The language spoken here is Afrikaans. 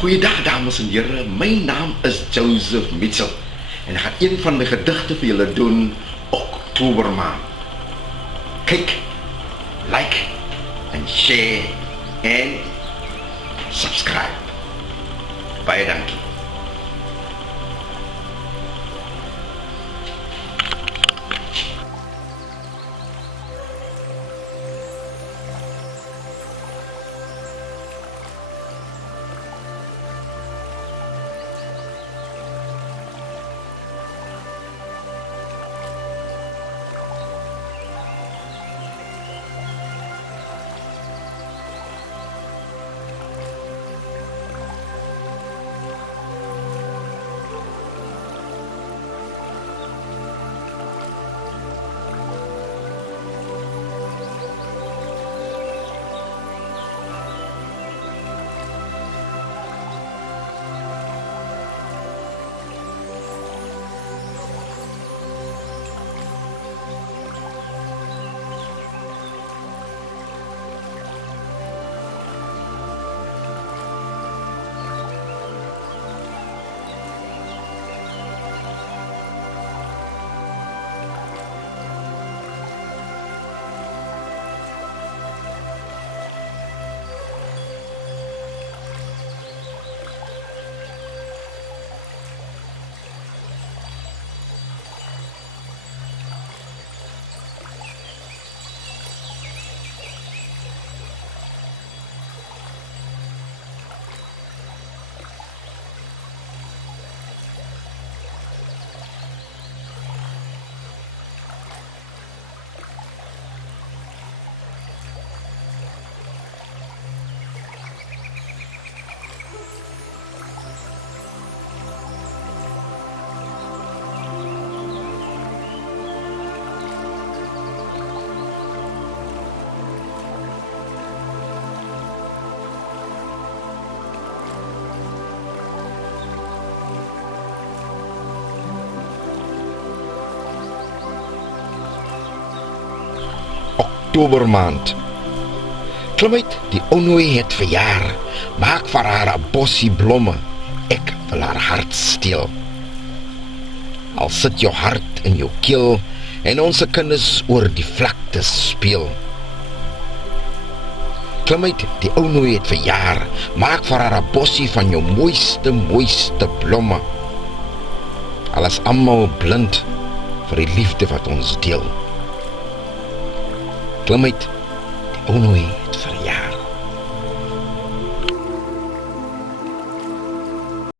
Goeiedag dames en heren, mijn naam is Joseph Mitchell en ik ga een van mijn gedichten voor jullie doen, Oktobermaand. Kijk, like en share en subscribe. Baie dankie. Oktobermaand. Klim uit, die Onoe het verjaar. Maak vir haar 'n bossie blomme. Ek wil haar hart steel. Al sit jou hart in jou keel en ons kinders oor die vlakte speel. Klim uit, die Onoe het verjaar. Maak vir haar 'n bossie van jou mooiste blomme. Al is almal blind vir die liefde wat ons deel. Klim uit, die Onoe